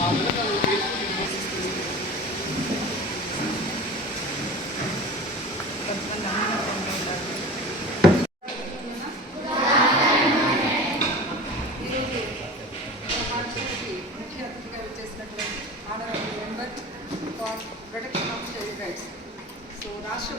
రాష్ట్ర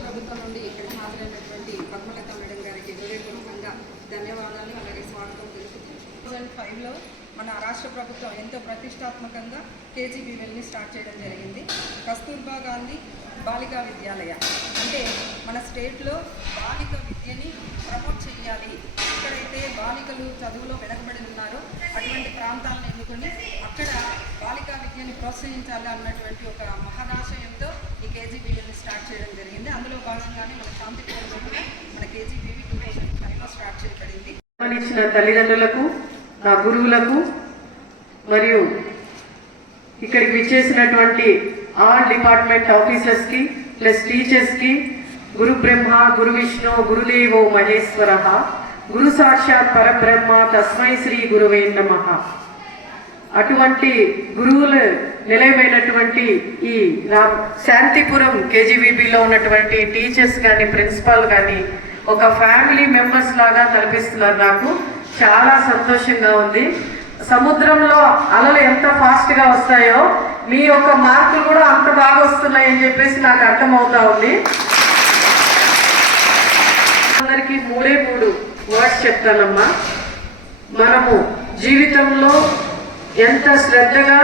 ప్రభుత్వం నుండి ఇక్కడికి హాజరైనటువంటి పద్మలత మేడం గారికి హృదయపూర్వకంగా ధన్యవాదాలు, అలాగే స్వాగతం తెలుపుతూ 2005లో మన రాష్ట్ర ప్రభుత్వం ఎంతో ప్రతిష్టాత్మకంగా కేజీబీవీఎల్ని స్టార్ట్ చేయడం జరిగింది. కస్తూర్బా గాంధీ బాలికా విద్యాలయ అంటే మన స్టేట్లో బాలిక విద్యని ప్రమోట్ చేయాలి, ఎక్కడైతే బాలికలు చదువులో వెనకబడి ఉన్నారో అటువంటి ప్రాంతాలను ఎన్నుకొని అక్కడ బాలికా విద్యని ప్రోత్సహించాలి అన్నటువంటి ఒక మహదాశయంతో ఈ కేజీబీవీని స్టార్ట్ చేయడం జరిగింది. అందులో భాగంగానే మన శాంతిపురంలో కూడా మన కేజీబీవీ 2005లో స్టార్ట్ చేయబడింది. ఇచ్చిన తల్లిదండ్రులకు, నా గురువులకు మరియు ఇక్కడికి విచ్చేసినటువంటి ఆల్ డిపార్ట్మెంట్ ఆఫీసర్స్కి ప్లస్ టీచర్స్కి గురు బ్రహ్మ గురు విష్ణు గురుదేవో మహేశ్వర గురు సాక్షాత్ పరబ్రహ్మ తస్మై శ్రీ గురువే నమః. అటువంటి గురువులు నిలయమైనటువంటి ఈ శాంతిపురం కేజీబీబీలో ఉన్నటువంటి టీచర్స్ కానీ ప్రిన్సిపాల్ కానీ ఒక ఫ్యామిలీ మెంబర్స్ లాగా కనిపిస్తున్నారు. నాకు చాలా సంతోషంగా ఉంది. సముద్రంలో అలలు ఎంత ఫాస్ట్గా వస్తాయో మీ యొక్క మార్కులు కూడా అంత బాగా వస్తున్నాయని చెప్పేసి నాకు అర్థమవుతా ఉంది. అందరికీ 3 వర్డ్స్ చెప్తానమ్మా. మనము జీవితంలో ఎంత శ్రద్ధగా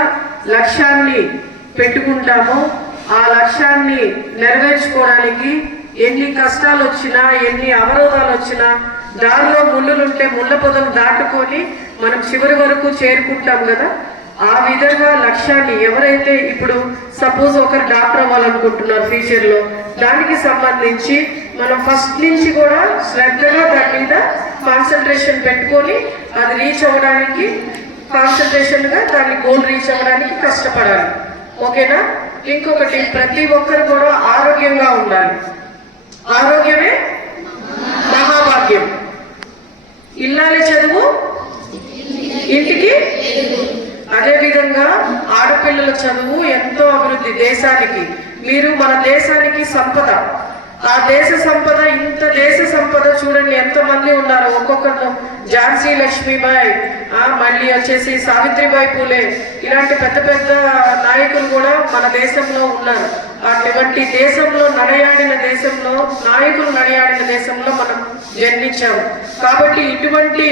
లక్ష్యాన్ని పెట్టుకుంటామో ఆ లక్ష్యాన్ని నెరవేర్చుకోవడానికి ఎన్ని కష్టాలు వచ్చినా ఎన్ని అవరోధాలు వచ్చినా దారిలో ముళ్ళులుంటే ముళ్ళ పొదలు దాటుకొని మనం చివరి వరకు చేరుకుంటాం కదా. ఆ విధంగా లక్ష్యాన్ని ఎవరైతే ఇప్పుడు సపోజ్ ఒకరు డాక్టర్ అవ్వాలనుకుంటున్నారు ఫ్యూచర్లో, దానికి సంబంధించి మనం ఫస్ట్ నుంచి కూడా శ్రద్ధగా దాని మీద కాన్సన్ట్రేషన్ పెట్టుకొని అది రీచ్ అవ్వడానికి కాన్సన్ట్రేషన్గా దాన్ని గోల్ రీచ్ అవ్వడానికి కష్టపడాలి. ఓకేనా? ఇంకొకటి, ప్రతి ఒక్కరు కూడా ఆరోగ్యంగా ఉండాలి. ఆరోగ్యమే మహాభాగ్యం. ఇల్లాలి చదువు ఇంటికి. అదేవిధంగా ఆడపిల్లల చదువు ఎంతో అభివృద్ధి దేశానికి. మీరు మన దేశానికి సంపద. ఆ దేశ సంపద, ఇంత దేశ సంపద చూడండి ఎంతమంది ఉన్నారు. ఒక్కొక్కరు ఝాన్సీ లక్ష్మీబాయి, మళ్ళీ వచ్చేసి సావిత్రిబాయి పూలే, ఇలాంటి పెద్ద పెద్ద నాయకులు కూడా మన దేశంలో ఉన్నారు. అటువంటి దేశంలో నడయాడిన దేశంలో, నాయకులు నడయాడిన దేశంలో మనం జన్మించాము. కాబట్టి ఇటువంటి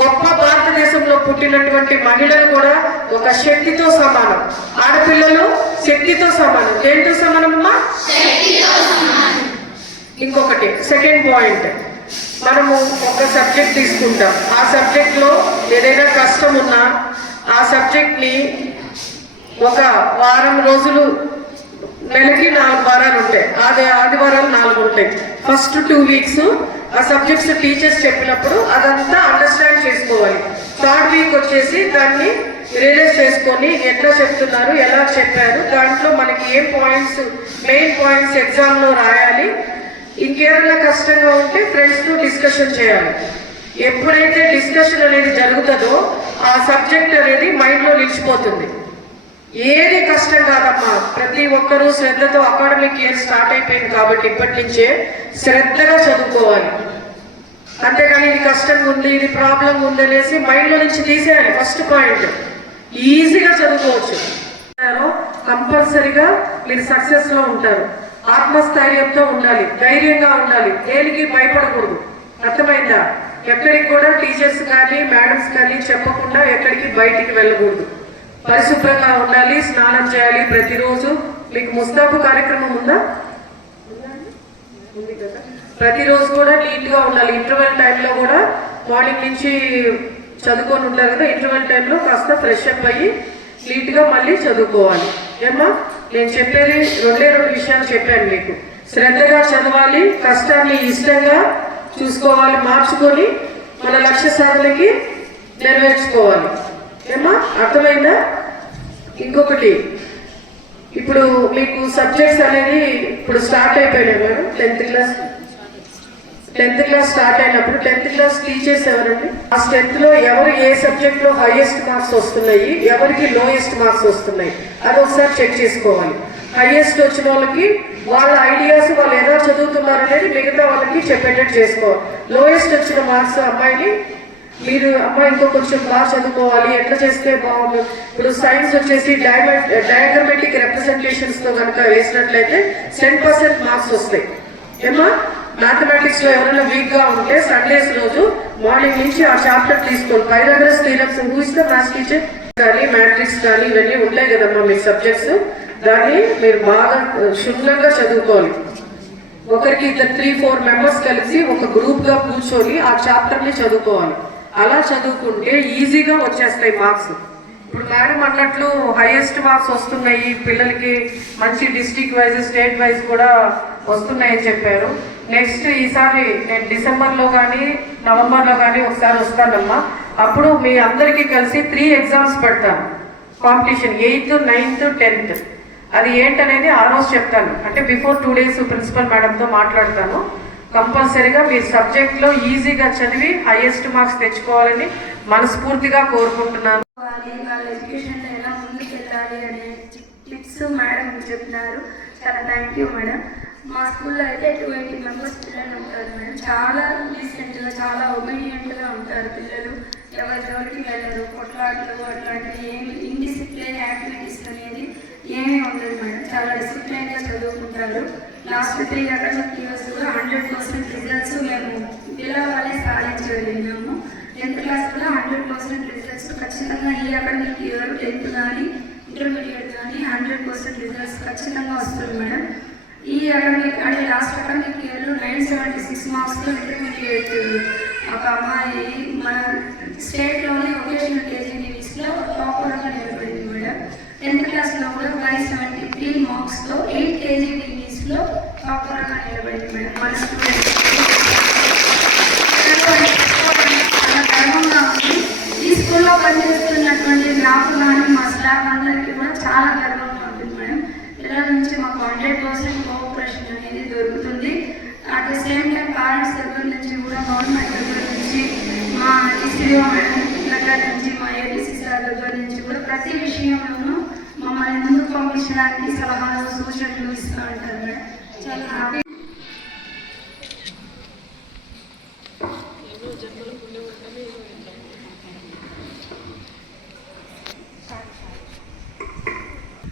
గొప్ప భారతదేశంలో పుట్టినటువంటి మహిళలు కూడా ఒక శక్తితో సమానం. ఆడపిల్లలు శక్తితో సమానం. దేంతో సమానమ్మా? ఇంకొకటి, సెకండ్ పాయింట్, మనము ఒక సబ్జెక్ట్ తీసుకుంటాం. ఆ సబ్జెక్ట్లో ఏదైనా కష్టం ఉన్నా ఆ సబ్జెక్ట్ని ఒక వారం రోజులు, నెలకి 4 వారాలు ఉంటాయి, ఆదివారాలు 4 ఉంటాయి. ఫస్ట్ 2 వీక్స్ ఆ సబ్జెక్ట్స్ టీచర్స్ చెప్పినప్పుడు అదంతా అండర్స్టాండ్ చేసుకోవాలి. 3rd వీక్ వచ్చేసి దాన్ని రియలైజ్ చేసుకొని ఎట్లా చెప్తున్నారు, ఎలా చెప్పారు, దాంట్లో మనకి ఏం పాయింట్స్, మెయిన్ పాయింట్స్ ఎగ్జామ్లో రాయాలి. ఇంకేమైనా కష్టంగా ఉంటే ఫ్రెండ్స్తో డిస్కషన్ చేయాలి. ఎప్పుడైతే డిస్కషన్ అనేది జరుగుతుందో ఆ సబ్జెక్ట్ అనేది మైండ్లో నిలిచిపోతుంది. ఏది కష్టం కాదమ్మా. ప్రతి ఒక్కరూ శ్రద్ధతో, అకాడమిక్ ఇయర్ స్టార్ట్ అయిపోయింది కాబట్టి ఇప్పటి నుంచే శ్రద్ధగా చదువుకోవాలి. అంతేగాని ఇది కష్టంగా ఉంది, ఇది ప్రాబ్లం ఉంది అనేసి మైండ్లో నుంచి తీసేయాలి. ఫస్ట్ పాయింట్, ఈజీగా చదువుకోవచ్చు. కంపల్సరీగా మీరు సక్సెస్లో ఉంటారు. ఆత్మస్థైర్యంతో ఉండాలి, ధైర్యంగా ఉండాలి, దేనికి భయపడకూడదు. అర్థమైందా? ఎక్కడికి కూడా టీచర్స్ కానీ మేడమ్స్ కానీ చెప్పకుండా ఎక్కడికి బయటికి వెళ్ళకూడదు. పరిశుభ్రంగా ఉండాలి, స్నానం చేయాలి ప్రతిరోజు. మీకు ముస్తాబు కార్యక్రమం ఉందా? ఉంది కదా. ప్రతిరోజు కూడా నీట్గా ఉండాలి. ఇంటర్వెల్ టైంలో కూడా మార్నింగ్ నుంచి చదువుకొని ఉంటారు కదా, ఇంటర్వెల్ టైంలో కాస్త ఫ్రెష్ అప్ అయ్యి నీట్గా మళ్ళీ చదువుకోవాలి. ఏమ్మా, నేను చెప్పేది 2 విషయాలు చెప్పాను మీకు. శ్రద్ధగా చదవాలి, కష్టాన్ని ఇష్టంగా చూసుకోవాలి, మార్చుకొని మన లక్ష్య సాధనకి నెరవేర్చుకోవాలి. ఏమ్మా, అర్థమైందా? ఇంకొకటి, ఇప్పుడు మీకు సబ్జెక్ట్స్ అనేది ఇప్పుడు స్టార్ట్ అయిపోయినాయి madam. 10th class 10th class start అయినప్పుడు 10th క్లాస్ టీచర్స్ ఎవరండి? ఆ స్ట్రెంత్ లో ఎవరు ఏ సబ్జెక్ట్ లో హైయెస్ట్ మార్క్స్ వస్తున్నాయి, ఎవరికి లోయెస్ట్ మార్క్స్ వస్తున్నాయి అది ఒకసారి చెక్ చేసుకోవాలి. హైయెస్ట్ వచ్చిన వాళ్ళకి వాళ్ళ ఐడియాస్ వాళ్ళు ఎలా చదువుతున్నారు అనేది మిగతా వాళ్ళకి చెప్పేటట్టు చేసుకోవాలి. లోయెస్ట్ వచ్చిన మార్క్స్ అమ్మాయిని మీరు అమ్మాయి ఇంకో కొంచెం బాగా చదువుకోవాలి, ఎట్లా చేస్తే బాగుంది. ఇప్పుడు సైన్స్ వచ్చేసి డయాగ్రమెటిక్ రిప్రజెంటేషన్స్ తో కనుక వేసినట్లయితే 10% మార్క్స్ వస్తాయి. ఏమా మ్యాథమెటిక్స్ లో ఎవరైనా వీక్ గా ఉంటే సండేస్ రోజు మార్నింగ్ నుంచి ఆ చాప్టర్ తీసుకోండి. పైథాగరస్ థీరమ్స్ ఊహిస్తే మ్యాథ్స్ టీచర్ కానీ మ్యాట్రిక్స్ కానీ ఇవన్నీ ఉంటాయి కదమ్మా మీ సబ్జెక్ట్స్, దాన్ని మీరు బాగా క్షుణ్ణంగా చదువుకోవాలి. ఒకరికి 3-4 మెంబర్స్ కలిసి ఒక గ్రూప్ గా కూర్చొని ఆ చాప్టర్ ని చదువుకోవాలి. అలా చదువుకుంటే ఈజీగా వచ్చేస్తాయి మార్క్స్. ఇప్పుడు మేడం అన్నట్లు హైయెస్ట్ మార్క్స్ వస్తున్నాయి పిల్లలకి, మంచి డిస్ట్రిక్ట్ వైజ్ స్టేట్ వైజ్ కూడా వస్తున్నాయని చెప్పారు. నెక్స్ట్ ఈసారి నేను డిసెంబర్లో కానీ నవంబర్లో కానీ ఒకసారి వస్తానమ్మా. అప్పుడు మీ అందరికీ కలిసి 3 ఎగ్జామ్స్ పెడతాను కాంపిటీషన్, 8th, 9th, 10th. అది ఏంటనేది ఆ రోజు చెప్తాను. అంటే బిఫోర్ 2 days ప్రిన్సిపల్ మేడంతో మాట్లాడతాను. కంపల్సరీగా మీ సబ్జెక్ట్లో ఈజీగా చదివి హైయెస్ట్ మార్క్స్ తెచ్చుకోవాలని మనస్ఫూర్తిగా కోరుకుంటున్నాను. వాళ్ళ ఎడ్యుకేషన్లో ఎలా ముందుకు వెళ్ళాలి అనే టిప్స్ మేడం చెప్పినారు. చాలా థ్యాంక్ యూ మేడం. మా స్కూల్లో అయితే 280 మెంబర్స్ పిల్లలు ఉంటారు మేడం. చాలా డీసెంట్గా, చాలా ఒబీడియంట్గా ఉంటారు పిల్లలు. ఎవరి జోలికి వెళ్ళరు, కొట్లాటలు అట్లాంటివి ఏమి, ఇండిసిప్లిన్ యాక్టివిటీస్ అనేది ఏమీ ఉండదు మేడం. చాలా డిసిప్లిన్గా చదువుకుంటారు. లాస్ట్ 3 అకాడమిక్ ఇయర్స్లో 100% రిజల్ట్స్ మేము పిల్లవాళ్ళే సాధించగలిగినాము. 10th క్లాస్లో 100% రిజల్ట్స్ ఖచ్చితంగా ఈ అకాడమిక్ ఇయర్ 10th కానీ ఇంటర్మీడియట్ కానీ 100% రిజల్ట్స్ ఖచ్చితంగా వస్తుంది మేడం. ఈ అకాడమిక్ అంటే లాస్ట్ అకాడమిక్ ఇయర్లో 976 మార్క్స్తో ఇంటర్మీడియట్ ఒక అమ్మాయి మన స్టేట్లోనే వొకేషనల్ కేజీబీవీస్లో టాపర్గా నిలబడింది మేడం. 10th క్లాస్లో కూడా 573 మార్క్స్తో 8 కేజీబీవీస్లో టాపర్గా నిలబడింది మేడం. మన స్టూడెంట్ చాలా గర్వంగా ఉంది. ఈ స్కూల్లో పనిచేస్తున్నటువంటి నాకు కానీ మా స్టాఫ్ అందరికీ కూడా చాలా గర్వంగా ఉంటుంది మేడం. పిల్లల నుంచి మాకు 100% కోఆపరేషన్ అనేది దొరుకుతుంది. At the same time parents దగ్గర నుంచి కూడా, గవర్నమెంట్ దగ్గర నుంచి, మా డిసిడిఓ మేడం దగ్గర నుంచి, మా ఏబీసీ సార్ దగ్గర నుంచి కూడా ప్రతి విషయంలోనూ మమ్మల్ని ముందుకు పంపించడానికి సలహాలు సూచనలు ఇస్తూ ఉంటారు మేడం. చాలా హ్యాపీ.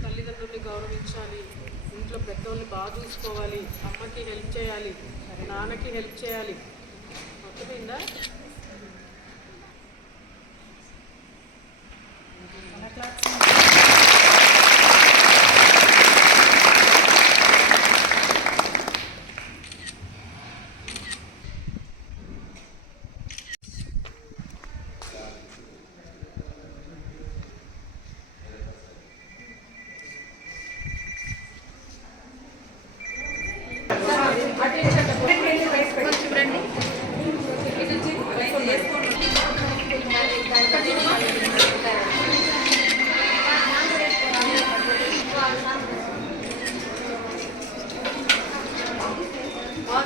తల్లిదండ్రుల్ని గౌరవించాలి, ఇంట్లో పెద్దోళ్ళని బాగా చూసుకోవాలి, అమ్మకి హెల్ప్ చేయాలి, నాన్నకి హెల్ప్ చేయాలి. మొత్తమైందా?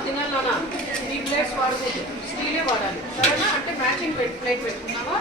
తినాలన్నా 3 ప్లేట్స్ వాడకూడదు, స్టీలే వాడాలి. సరేనా? అంటే మ్యాచింగ్ ప్లేట్ పెట్టుకున్నావా?